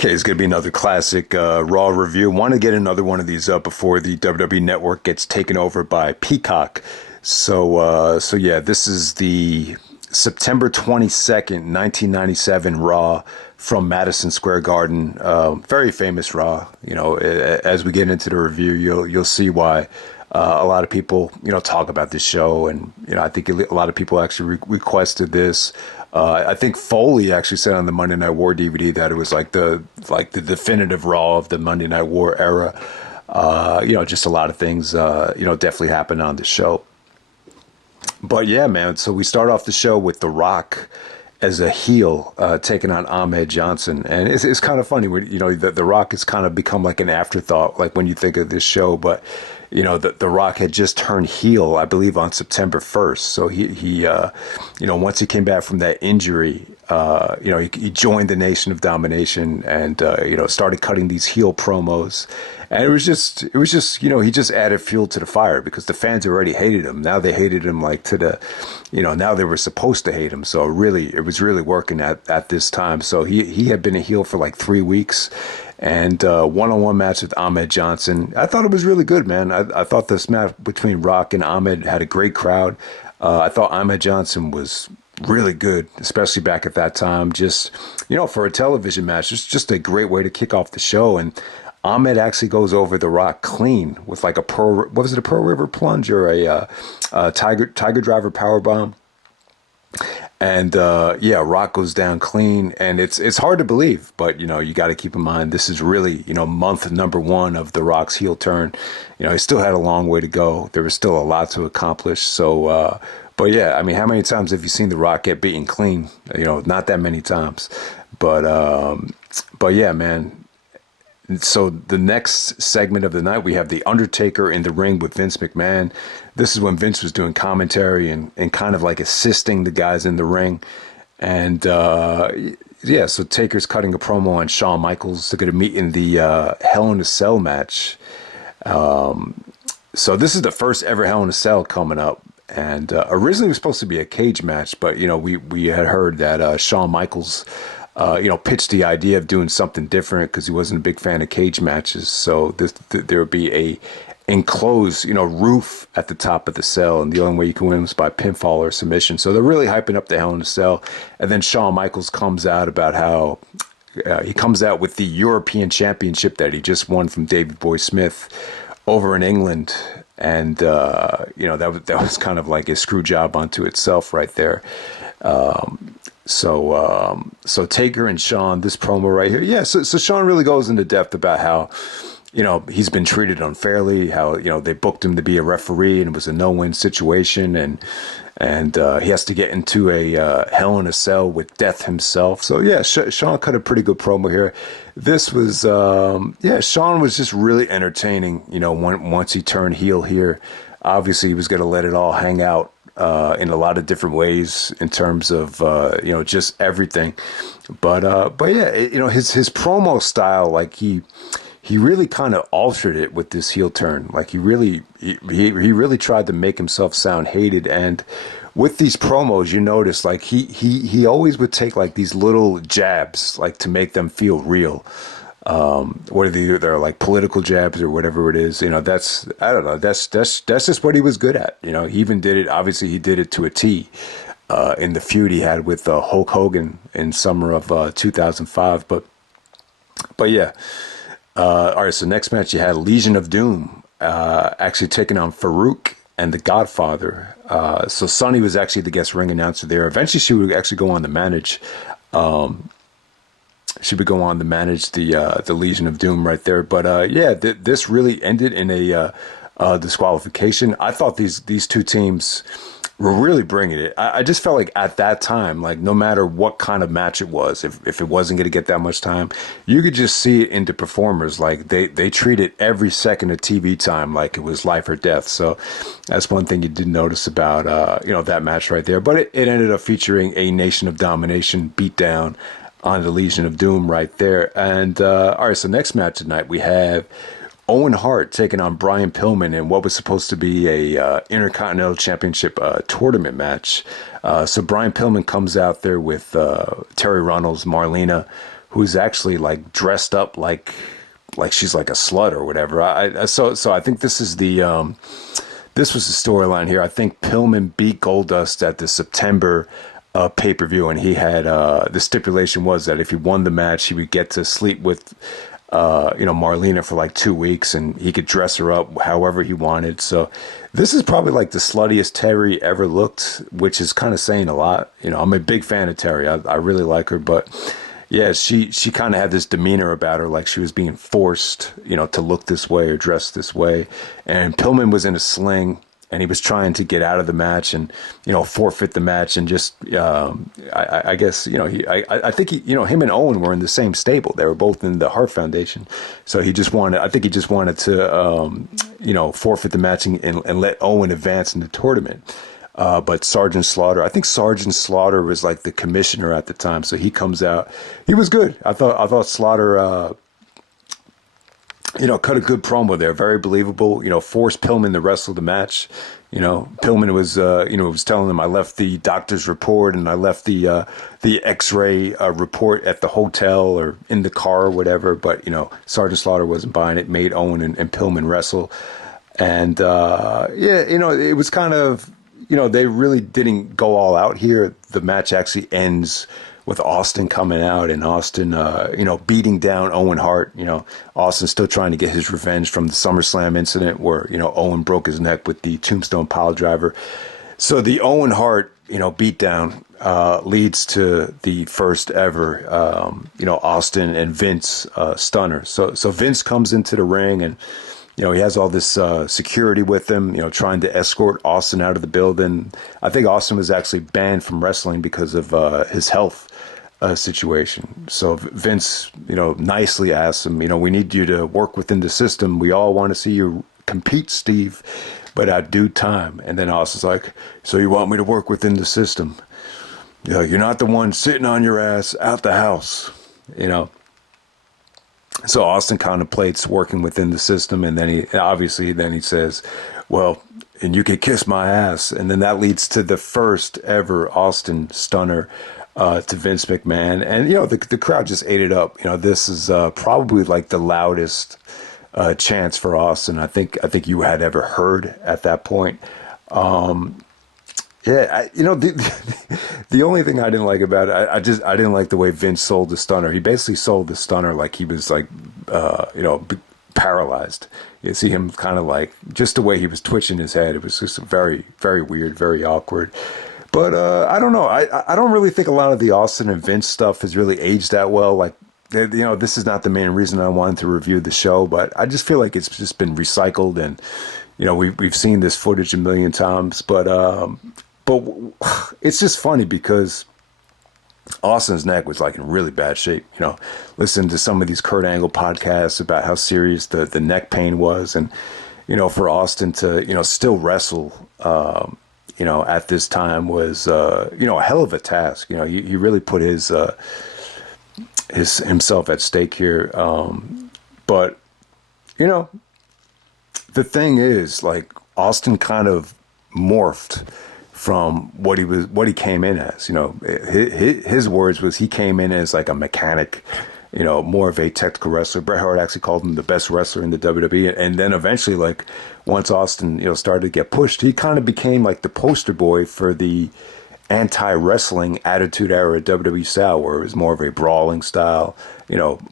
Okay, it's going to be another classic Raw review. Want to get another one of these up before the WWE Network gets taken over by Peacock. So yeah, this is the September 22nd, 1997 Raw from Madison Square Garden. Very famous Raw. You know, as we get into the review, you'll see why. A lot of people, talk about this show, and I think a lot of people actually requested this. I think Foley actually said on the Monday Night War DVD that it was like the definitive Raw of the Monday Night War era. Just a lot of things, definitely happened on the show. But yeah, man. So we start off the show with The Rock as a heel, taking on Ahmed Johnson, and it's kind of funny. The Rock has kind of become like an afterthought, like when you think of this show, but. The Rock had just turned heel, I believe, on September 1st. So he once he came back from that injury, he joined the Nation of Domination and, started cutting these heel promos. And it was just, he just added fuel to the fire because the fans already hated him. Now they hated him now they were supposed to hate him. So it was really working at this time. So he had been a heel for like 3 weeks. And one-on-one match with Ahmed Johnson. I thought it was really good, man. I thought this match between Rock and Ahmed had a great crowd. I thought Ahmed Johnson was really good, especially back at that time. Just, for a television match, it's just a great way to kick off the show. And Ahmed actually goes over The Rock clean with like a Pearl River plunge or a Tiger Driver powerbomb. And Rock goes down clean, and it's hard to believe, but you got to keep in mind this is really month number 1 of The Rock's heel turn. He still had a long way to go. There was still a lot to accomplish. So, but yeah, I mean, how many times have you seen The Rock get beaten clean? Not that many times. But yeah, man. So the next segment of the night, we have The Undertaker in the ring with Vince McMahon. This is when Vince was doing commentary and kind of like assisting the guys in the ring. And so Taker's cutting a promo on Shawn Michaels. They're going to meet in the Hell in a Cell match. So this is the first ever Hell in a Cell coming up. And originally it was supposed to be a cage match, but, we had heard that Shawn Michaels pitched the idea of doing something different because he wasn't a big fan of cage matches. So there would be a enclosed, roof at the top of the cell, and the only way you can win is by pinfall or submission. So they're really hyping up the Hell in a Cell. And then Shawn Michaels comes out about how he comes out with the European Championship that he just won from Davey Boy Smith over in England. And, that was kind of like a screw job unto itself right there. So Taker and Shawn, this promo right here. Yeah. So Shawn really goes into depth about how, he's been treated unfairly, how, they booked him to be a referee and it was a no-win situation. And he has to get into a Hell in a Cell with Death himself. So yeah, Shawn cut a pretty good promo here. This was, Shawn was just really entertaining, once he turned heel here. Obviously he was going to let it all hang out. In a lot of different ways in terms of, just everything. But yeah, his promo style, like he really kind of altered it with this heel turn. Like he really tried to make himself sound hated. And with these promos, you notice like he always would take like these little jabs, like to make them feel real. Whether they're like political jabs or whatever it is, that's just what he was good at. He even did it. Obviously, he did it to a T in the feud he had with Hulk Hogan in summer of 2005. But yeah. All right. So next match, you had Legion of Doom actually taking on Farooq and the Godfather. So Sunny was actually the guest ring announcer there. Eventually, she would actually go on to manage. She would go on to manage the Legion of Doom right there. But this really ended in a disqualification. I thought these two teams were really bringing it. I just felt like at that time, like no matter what kind of match it was, if it wasn't going to get that much time, you could just see it in the performers. Like they treated every second of TV time like it was life or death. So that's one thing you did notice about that match right there. But it ended up featuring a Nation of Domination beatdown on the Legion of Doom right there. And all right, so next match tonight we have Owen Hart taking on Brian Pillman in what was supposed to be a Intercontinental Championship tournament match. So Brian Pillman comes out there with Terry Runnels, Marlena, who's actually like dressed up like she's like a slut or whatever. So I think this is the this was the storyline here. I think Pillman beat Goldust at the September pay-per-view, and he had the stipulation was that if he won the match, he would get to sleep with Marlena for like 2 weeks, and he could dress her up however he wanted. So this is probably like the sluttiest Terry ever looked, which is kind of saying a lot. I'm a big fan of Terry. I really like her, but yeah, she kind of had this demeanor about her, like she was being forced, to look this way or dress this way. And Pillman was in a sling, and he was trying to get out of the match and, forfeit the match. And just, I guess, I think him and Owen were in the same stable. They were both in the Hart Foundation. So he just wanted to, forfeit the match and let Owen advance in the tournament. But Sergeant Slaughter, I think Sergeant Slaughter was like the commissioner at the time. So he comes out. He was good. I thought Slaughter, cut a good promo there. Very believable. Forced Pillman to wrestle the match. Pillman was, was telling him, I left the doctor's report and I left the X-ray report at the hotel or in the car or whatever. But Sergeant Slaughter wasn't buying it. Made Owen and Pillman wrestle, and it was kind of. They really didn't go all out here. The match actually ends with Austin coming out and Austin, beating down Owen Hart. Austin still trying to get his revenge from the SummerSlam incident where, Owen broke his neck with the Tombstone pile driver. So the Owen Hart, beatdown leads to the first ever, Austin and Vince stunner. So Vince comes into the ring and, he has all this security with him, trying to escort Austin out of the building. I think Austin was actually banned from wrestling because of his health situation. So Vince, nicely asks him, we need you to work within the system. We all want to see you compete, Steve, but at due time. And then Austin's like, so you want me to work within the system? You're not the one sitting on your ass out the house, So Austin contemplates working within the system, and then he says, well, and you could kiss my ass. And then that leads to the first ever Austin stunner to Vince McMahon. And, the crowd just ate it up. This is probably like the loudest chants for Austin I think you had ever heard at that point. The only thing I didn't like about it, I didn't like the way Vince sold the stunner. He basically sold the stunner like he was like, paralyzed. You see him kind of like, just the way he was twitching his head. It was just very, very weird, very awkward. But I don't know. I don't really think a lot of the Austin and Vince stuff has really aged that well. Like, this is not the main reason I wanted to review the show, but I just feel like it's just been recycled and, we've seen this footage a million times, but it's just funny because Austin's neck was like in really bad shape. Listen to some of these Kurt Angle podcasts about how serious the neck pain was. And, for Austin to, still wrestle, at this time was, a hell of a task. He really put himself at stake here. But, the thing is, like, Austin kind of morphed from what he came in as. His words was he came in as like a mechanic, more of a technical wrestler. Bret Hart actually called him the best wrestler in the WWE. And then eventually, like, once Austin, started to get pushed, he kind of became like the poster boy for the anti-wrestling attitude era WWE style, where it was more of a brawling style,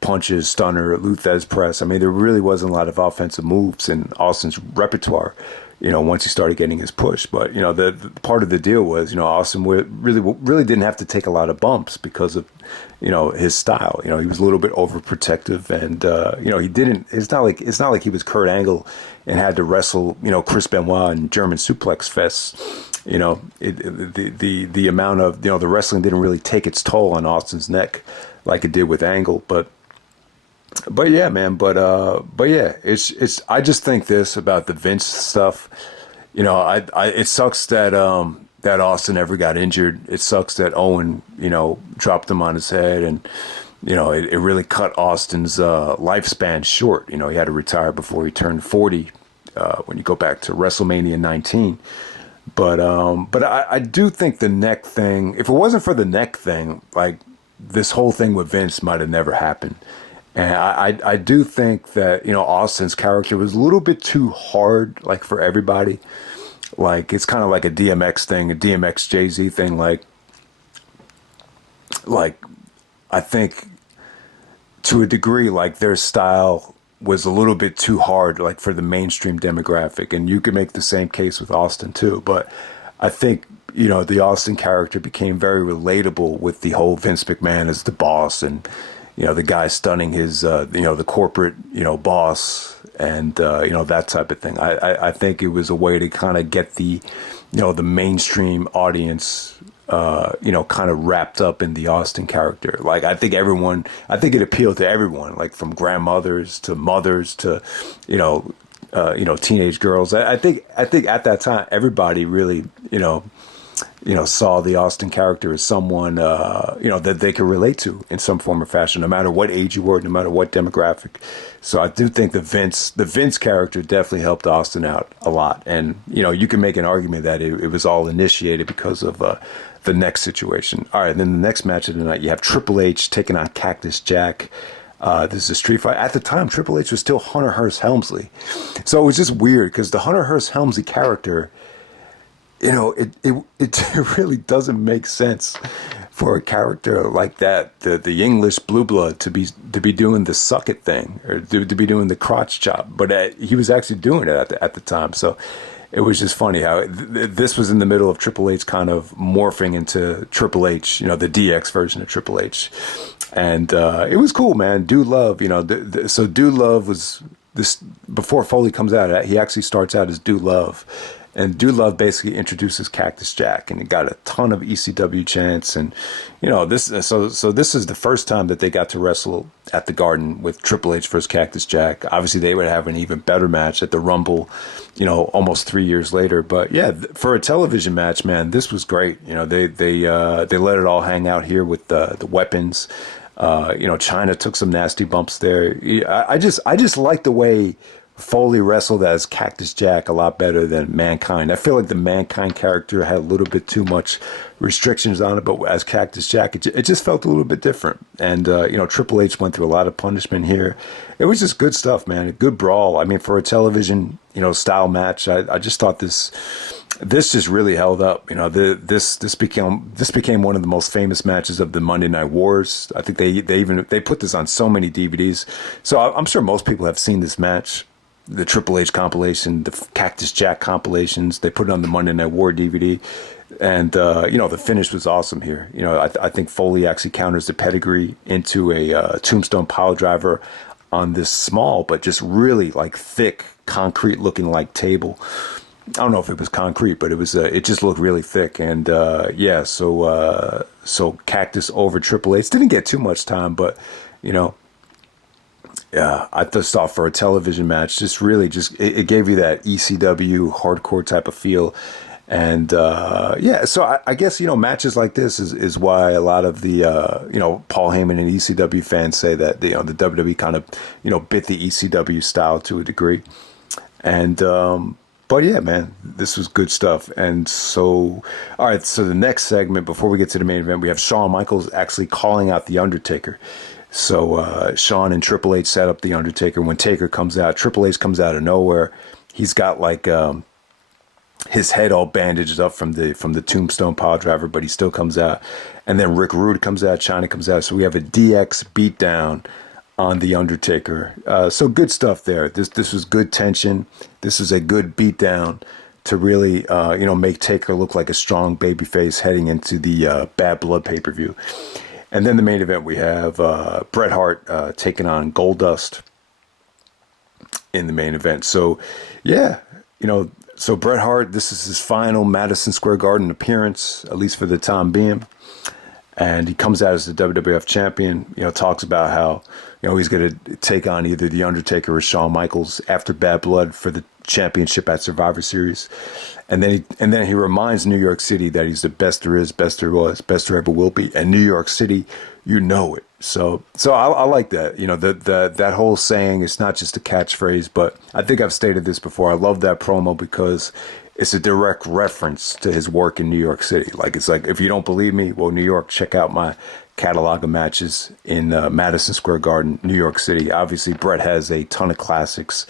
punches, stunner, Luthez press. I mean, there really wasn't a lot of offensive moves in Austin's repertoire, once he started getting his push. But, the part of the deal was, Austin really didn't have to take a lot of bumps because of, his style. He was a little bit overprotective and, he didn't, it's not like he was Kurt Angle and had to wrestle, Chris Benoit and German suplex fests. The amount of, the wrestling didn't really take its toll on Austin's neck like it did with Angle. But yeah, man, but yeah, it's, I just think this about the Vince stuff, it sucks that, that Austin ever got injured. It sucks that Owen, dropped him on his head, and, it really cut Austin's, lifespan short. He had to retire before he turned 40, when you go back to WrestleMania 19. But I do think the neck thing, if it wasn't for the neck thing, like, this whole thing with Vince might have never happened. And I do think that, Austin's character was a little bit too hard, like, for everybody. Like, it's kind of like a DMX thing, a DMX Jay-Z thing. Like, I think to a degree, like, their style was a little bit too hard, like, for the mainstream demographic. And you could make the same case with Austin, too. But I think, the Austin character became very relatable with the whole Vince McMahon as the boss, and the guy stunning his, the corporate, boss, and, that type of thing. I think it was a way to kind of get the, the mainstream audience, kind of wrapped up in the Austin character. Like, I think it appealed to everyone, like from grandmothers to mothers to, teenage girls. I think at that time, everybody really, saw the Austin character as someone, that they could relate to in some form or fashion, no matter what age you were, no matter what demographic. So I do think the Vince character definitely helped Austin out a lot. And, you can make an argument that it was all initiated because of the next situation. All right, then the next match of the night, you have Triple H taking on Cactus Jack. This is a street fight. At the time, Triple H was still Hunter Hearst Helmsley. So it was just weird because the Hunter Hearst Helmsley character, it really doesn't make sense for a character like that, the English blue blood, to be doing the suck it thing, or to be doing the crotch chop. But he was actually doing it at the time. So it was just funny how this was in the middle of Triple H kind of morphing into Triple H, the DX version of Triple H. And it was cool, man. Dude Love, so Dude Love was this, before Foley comes out, he actually starts out as Dude Love. And Dude Love basically introduces Cactus Jack, and he got a ton of ECW chants. And, this is the first time that they got to wrestle at the Garden with Triple H versus Cactus Jack. Obviously, they would have an even better match at the Rumble, almost 3 years later. But yeah, for a television match, man, this was great. They let it all hang out here with the weapons. China took some nasty bumps there. I just like the way Foley wrestled as Cactus Jack a lot better than Mankind. I feel like the Mankind character had a little bit too much restrictions on it, but as Cactus Jack, it just felt a little bit different. And, Triple H went through a lot of punishment here. It was just good stuff, man. A good brawl. I mean, for a television, style match, I just thought this just really held up. This became one of the most famous matches of the Monday Night Wars. I think they put this on so many DVDs. So I'm sure most people have seen this match. The Triple H compilation, the Cactus Jack compilations, they put it on the Monday Night War DVD. And, the finish was awesome here. I think Foley actually counters the pedigree into a tombstone pile driver on this small, but just really like thick, concrete looking like table. I don't know if it was concrete, but it just looked really thick. And, so Cactus over Triple H didn't get too much time, but, yeah, I just thought for a television match, it gave you that ECW hardcore type of feel. And, so I guess, matches like this is why a lot of the, Paul Heyman and ECW fans say that, the WWE kind of, bit the ECW style to a degree. And, but yeah, man, this was good stuff. And so, all right, so the next segment, before we get to the main event, we have Shawn Michaels actually calling out The Undertaker. So Shawn and Triple H set up The Undertaker. When Taker comes out, Triple H comes out of nowhere. He's got like his head all bandaged up from the tombstone pile driver, but he still comes out. And then Rick Rude comes out, China comes out. So we have a DX beatdown on The Undertaker. So good stuff there. This was good tension. This is a good beatdown to really make Taker look like a strong babyface heading into the Bad Blood pay-per-view. And then the main event, we have Bret Hart taking on Goldust in the main event. So, yeah, so Bret Hart, this is his final Madison Square Garden appearance, at least for the time being. And he comes out as the WWF champion, talks about how, he's going to take on either The Undertaker or Shawn Michaels after Bad Blood for the championship at Survivor Series. And then he reminds New York City that he's the best there is, best there was, best there ever will be. And New York City, it. So I like that. That whole saying, it's not just a catchphrase, but I think I've stated this before. I love that promo because it's a direct reference to his work in New York City. Like, it's like, if you don't believe me, well, New York, check out my catalog of matches in Madison Square Garden, New York City. Obviously, Bret has a ton of classics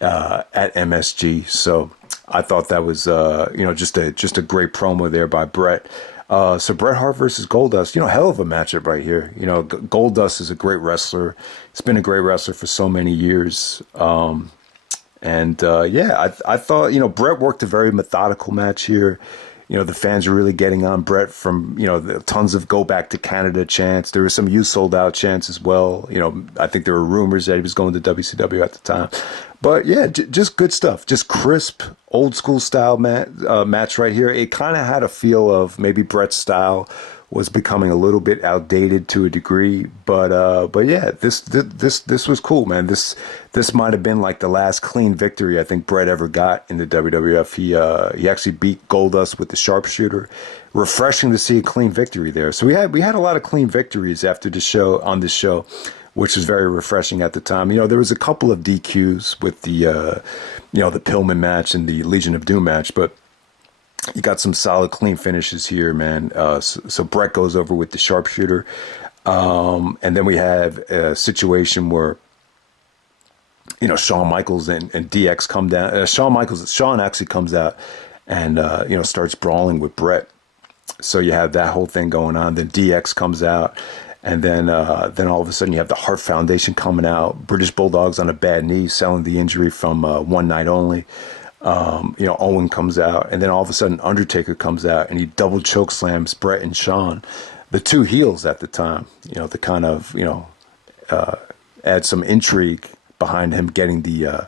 at MSG, so I thought that was just a great promo there by Bret. So Bret Hart versus Goldust, hell of a matchup right here. Goldust is a great wrestler. He's been a great wrestler for so many years. I thought, Bret worked a very methodical match here. The fans are really getting on Bret from, the tons of go back to Canada chants. There were some "you sold out" chants as well. I think there were rumors that he was going to WCW at the time. But yeah, just good stuff. Just crisp, old school style match right here. It kind of had a feel of maybe Bret's style was becoming a little bit outdated to a degree, but yeah, this was cool, man. This might have been like the last clean victory I think Bret ever got in the WWF. He actually beat Goldust with the sharpshooter. Refreshing to see a clean victory there. So we had a lot of clean victories after the show on this show, which was very refreshing at the time. There was a couple of DQs with the the Pillman match and the Legion of Doom match, but you got some solid clean finishes here, man. So Bret goes over with the sharpshooter. And then we have a situation where, Shawn Michaels and DX come down. Shawn actually comes out and, starts brawling with Bret. So you have that whole thing going on. Then DX comes out. And then all of a sudden you have the Hart Foundation coming out. British Bulldogs on a bad knee, selling the injury from One Night Only. Owen comes out, and then all of a sudden Undertaker comes out and he double choke slams Bret and Shawn, the two heels at the time, to kind of, add some intrigue behind him getting the,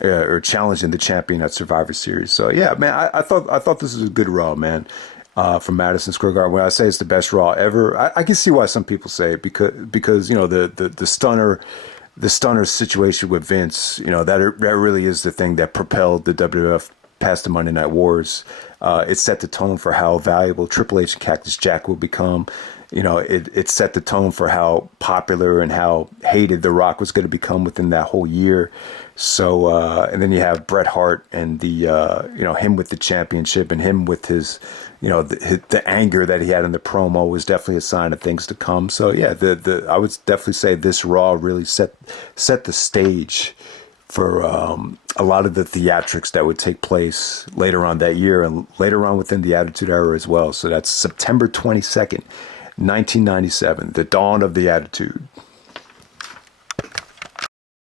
or challenging the champion at Survivor Series. So yeah, man, I thought this was a good Raw, man, from Madison Square Garden. When I say it's the best Raw ever, I can see why some people say it because, the stunner situation with Vince, that really is the thing that propelled the WWF past the Monday Night Wars. It set the tone for how valuable Triple H and Cactus Jack will become. It set the tone for how popular and how hated The Rock was going to become within that whole year. So, and then you have Bret Hart and the, him with the championship and him with his, the anger that he had in the promo was definitely a sign of things to come. So yeah, I would definitely say this Raw really set the stage for a lot of the theatrics that would take place later on that year and later on within the Attitude Era as well. So that's September 22nd, 1997, the dawn of the Attitude.